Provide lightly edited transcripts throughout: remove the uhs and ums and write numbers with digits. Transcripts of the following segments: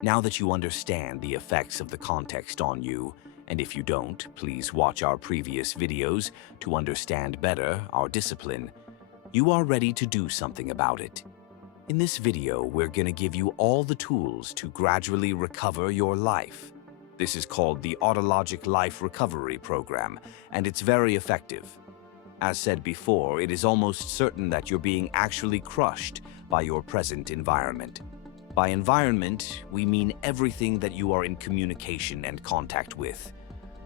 Now that you understand the effects of the context on you, and if you don't, please watch our previous videos to understand better our discipline, you are ready to do something about it. In this video, we're going to give you all the tools to gradually recover your life. This is called the Autologic Life Recovery Program, and it's very effective. As said before, it is almost certain that you're being actually crushed by your present environment. By environment, we mean everything that you are in communication and contact with.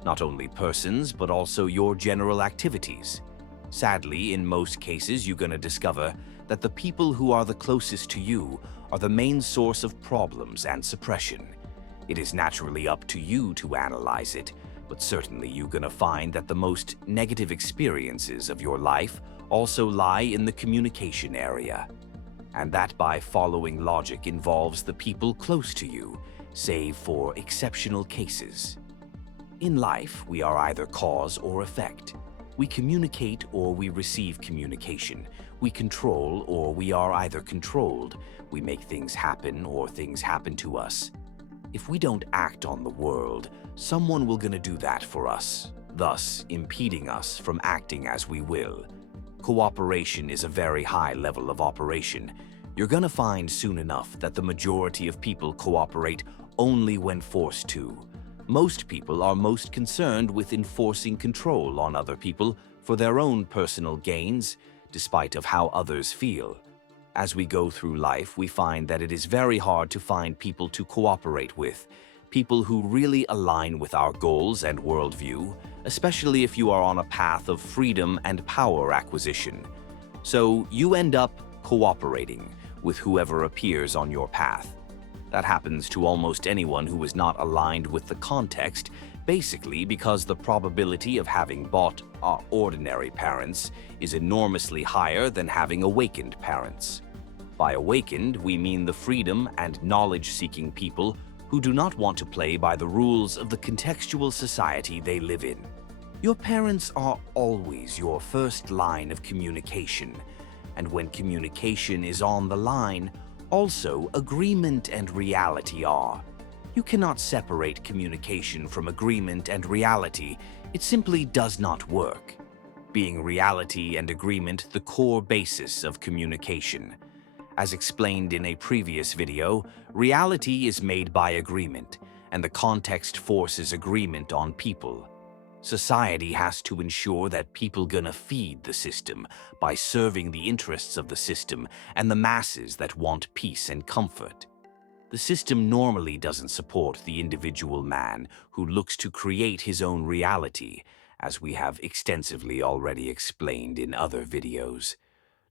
Not only persons, but also your general activities. Sadly, in most cases, you're going to discover that the people who are the closest to you are the main source of problems and suppression. It is naturally up to you to analyze it, but certainly you're going to find that the most negative experiences of your life also lie in the communication area. And that by following logic involves the people close to you, save for exceptional cases. In life, we are either cause or effect. We communicate or we receive communication. We control or we are either controlled. We make things happen or things happen to us. If we don't act on the world, someone will gonna do that for us, thus impeding us from acting as we will. Cooperation is a very high level of operation. You're gonna find soon enough that the majority of people cooperate only when forced to. Most people are most concerned with enforcing control on other people for their own personal gains, despite of how others feel. As we go through life, we find that it is very hard to find people to cooperate with, people who really align with our goals and worldview, especially if you are on a path of freedom and power acquisition. So you end up cooperating with whoever appears on your path. That happens to almost anyone who is not aligned with the context, basically because the probability of having bought ordinary parents is enormously higher than having awakened parents. By awakened, we mean the freedom and knowledge-seeking people who do not want to play by the rules of the contextual society they live in. Your parents are always your first line of communication, and when communication is on the line, also agreement and reality are. You cannot separate communication from agreement and reality. It simply does not work. Being reality and agreement the core basis of communication. As explained in a previous video, reality is made by agreement, and the context forces agreement on people. Society has to ensure that people gonna feed the system by serving the interests of the system and the masses that want peace and comfort. The system normally doesn't support the individual man who looks to create his own reality, as we have extensively already explained in other videos.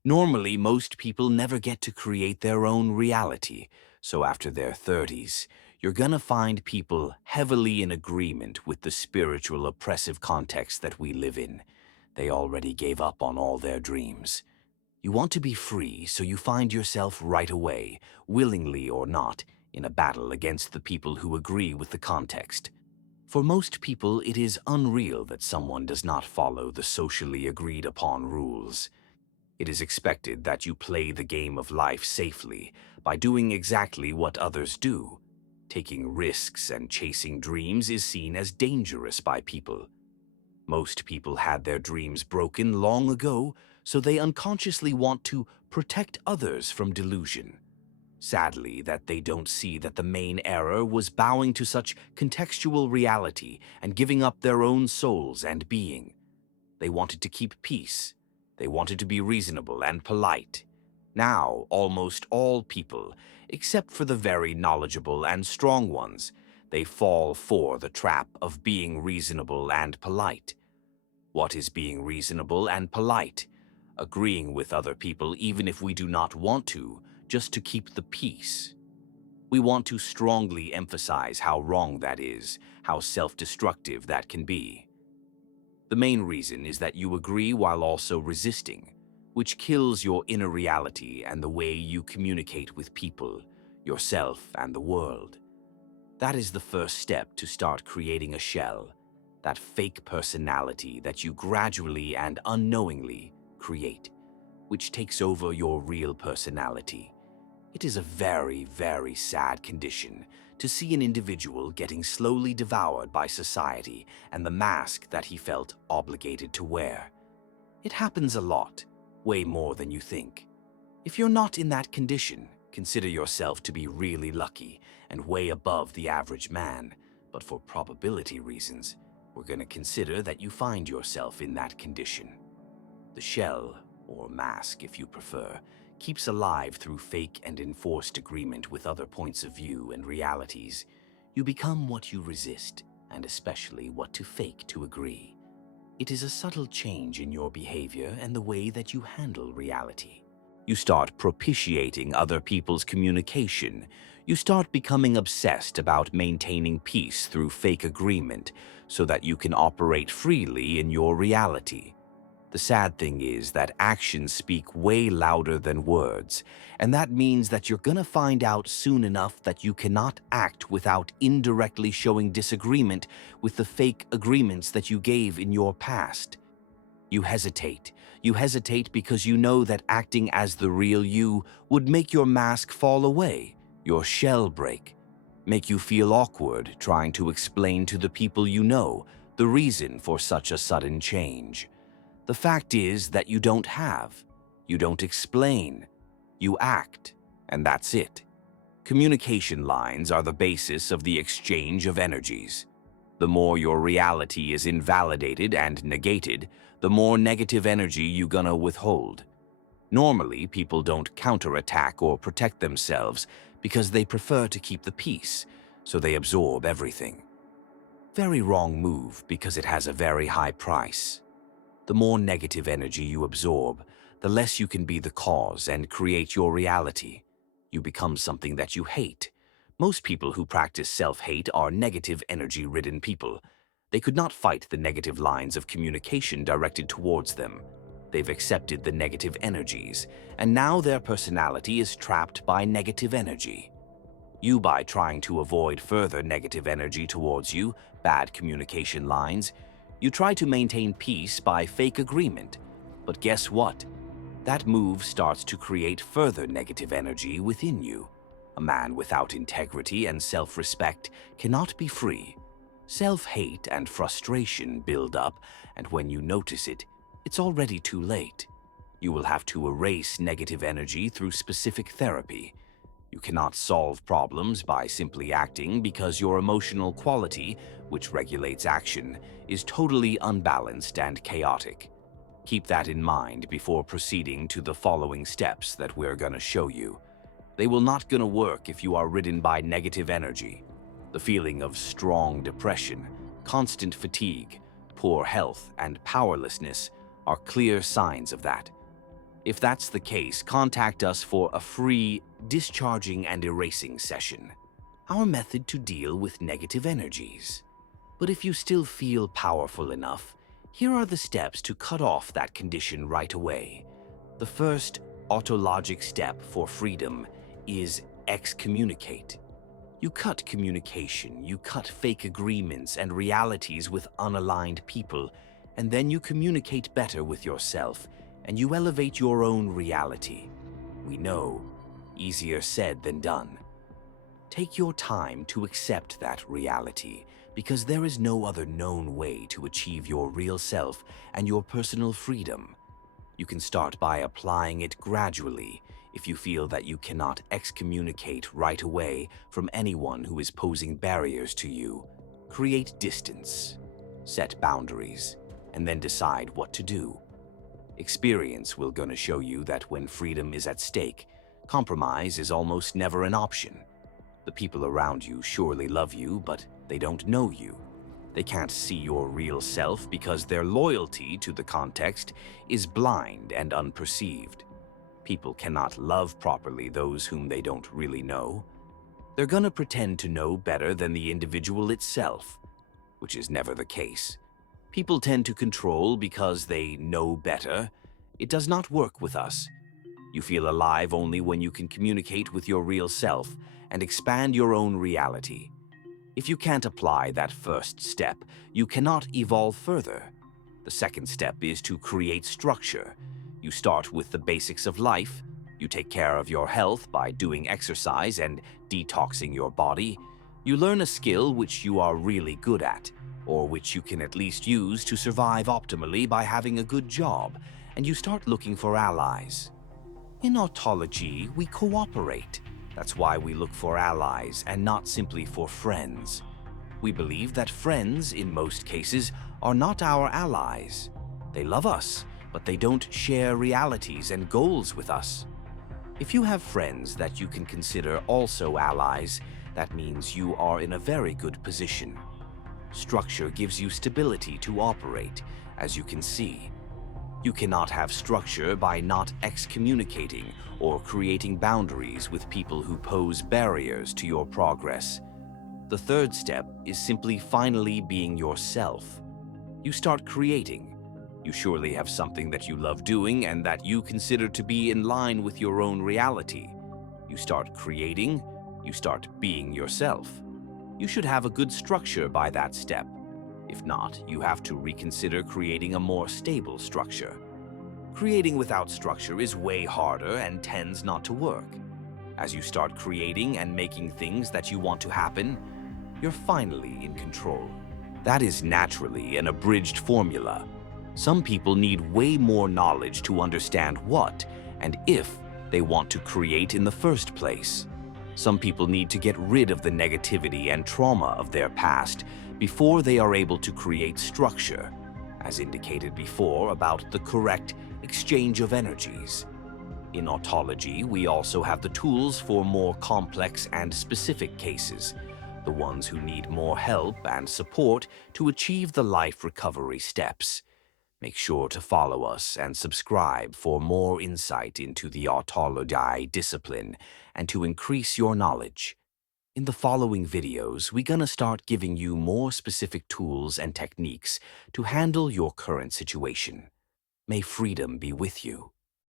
Normally, most people never get to create their own reality, so after their 30s, you're gonna find people heavily in agreement with the spiritual oppressive context that we live in. They already gave up on all their dreams. You want to be free, so you find yourself right away, willingly or not, in a battle against the people who agree with the context. For most people, it is unreal that someone does not follow the socially agreed upon rules. It is expected that you play the game of life safely by doing exactly what others do. Taking risks and chasing dreams is seen as dangerous by people. Most people had their dreams broken long ago, so they unconsciously want to protect others from delusion. Sadly, that they don't see that the main error was bowing to such contextual reality and giving up their own souls and being. They wanted to keep peace. They wanted to be reasonable and polite. Now, almost all people, except for the very knowledgeable and strong ones, they fall for the trap of being reasonable and polite. What is being reasonable and polite? Agreeing with other people even if we do not want to, just to keep the peace. We want to strongly emphasize how wrong that is, how self-destructive that can be. The main reason is that you agree while also resisting, which kills your inner reality and the way you communicate with people, yourself, and the world. That is the first step to start creating a shell, that fake personality that you gradually and unknowingly create, which takes over your real personality. It is a very, very sad condition to see an individual getting slowly devoured by society and the mask that he felt obligated to wear. It happens a lot, way more than you think. If you're not in that condition, consider yourself to be really lucky and way above the average man, but for probability reasons, we're going to consider that you find yourself in that condition. The shell, or mask if you prefer, keeps alive through fake and enforced agreement with other points of view and realities. You become what you resist, and especially what to fake to agree. It is a subtle change in your behavior and the way that you handle reality. You start propitiating other people's communication. You start becoming obsessed about maintaining peace through fake agreement so that you can operate freely in your reality. The sad thing is that actions speak way louder than words, and that means that you're gonna find out soon enough that you cannot act without indirectly showing disagreement with the fake agreements that you gave in your past. You hesitate. You hesitate because you know that acting as the real you would make your mask fall away, your shell break, make you feel awkward trying to explain to the people you know the reason for such a sudden change. The fact is that you don't have, you don't explain, you act, and that's it. Communication lines are the basis of the exchange of energies. The more your reality is invalidated and negated, the more negative energy you're gonna withhold. Normally, people don't counterattack or protect themselves because they prefer to keep the peace, so they absorb everything. Very wrong move because it has a very high price. The more negative energy you absorb, the less you can be the cause and create your reality. You become something that you hate. Most people who practice self-hate are negative energy-ridden people. They could not fight the negative lines of communication directed towards them. They've accepted the negative energies, and now their personality is trapped by negative energy. You, by trying to avoid further negative energy towards you, bad communication lines, you try to maintain peace by fake agreement. But guess what? That move starts to create further negative energy within you. A man without integrity and self-respect cannot be free. Self-hate and frustration build up, and when you notice it, it's already too late. You will have to erase negative energy through specific therapy. You cannot solve problems by simply acting because your emotional quality, which regulates action, is totally unbalanced and chaotic. Keep that in mind before proceeding to the following steps that we're gonna show you. They will not gonna work if you are ridden by negative energy. The feeling of strong depression, constant fatigue, poor health, and powerlessness are clear signs of that. If that's the case, contact us for a free discharging and erasing session, our method to deal with negative energies. But if you still feel powerful enough, here are the steps to cut off that condition right away. The first autologic step for freedom is excommunicate. You cut communication, you cut fake agreements and realities with unaligned people, and then you communicate better with yourself, and you elevate your own reality. We know, easier said than done. Take your time to accept that reality, because there is no other known way to achieve your real self and your personal freedom. You can start by applying it gradually if you feel that you cannot excommunicate right away from anyone who is posing barriers to you. Create distance, set boundaries, and then decide what to do. Experience will gonna show you that when freedom is at stake, compromise is almost never an option. The people around you surely love you, but they don't know you. They can't see your real self because their loyalty to the context is blind and unperceived. People cannot love properly those whom they don't really know. They're gonna pretend to know better than the individual itself, which is never the case. People tend to control because they know better. It does not work with us. You feel alive only when you can communicate with your real self and expand your own reality. If you can't apply that first step, you cannot evolve further. The second step is to create structure. You start with the basics of life. You take care of your health by doing exercise and detoxing your body. You learn a skill which you are really good at, or which you can at least use to survive optimally by having a good job, and you start looking for allies. In Autologie, we cooperate. That's why we look for allies and not simply for friends. We believe that friends, in most cases, are not our allies. They love us, but they don't share realities and goals with us. If you have friends that you can consider also allies, that means you are in a very good position. Structure gives you stability to operate, as you can see. You cannot have structure by not excommunicating or creating boundaries with people who pose barriers to your progress. The third step is simply finally being yourself. You start creating. You surely have something that you love doing and that you consider to be in line with your own reality. You start creating, you start being yourself. You should have a good structure by that step. If not, you have to reconsider creating a more stable structure. Creating without structure is way harder and tends not to work. As you start creating and making things that you want to happen, you're finally in control. That is naturally an abridged formula. Some people need way more knowledge to understand what and if they want to create in the first place. Some people need to get rid of the negativity and trauma of their past before they are able to create structure, as indicated before about the correct exchange of energies. In Autologie, we also have the tools for more complex and specific cases, the ones who need more help and support to achieve the life recovery steps. Make sure to follow us and subscribe for more insight into the Autologie discipline and to increase your knowledge. In the following videos, we're gonna start giving you more specific tools and techniques to handle your current situation. May freedom be with you.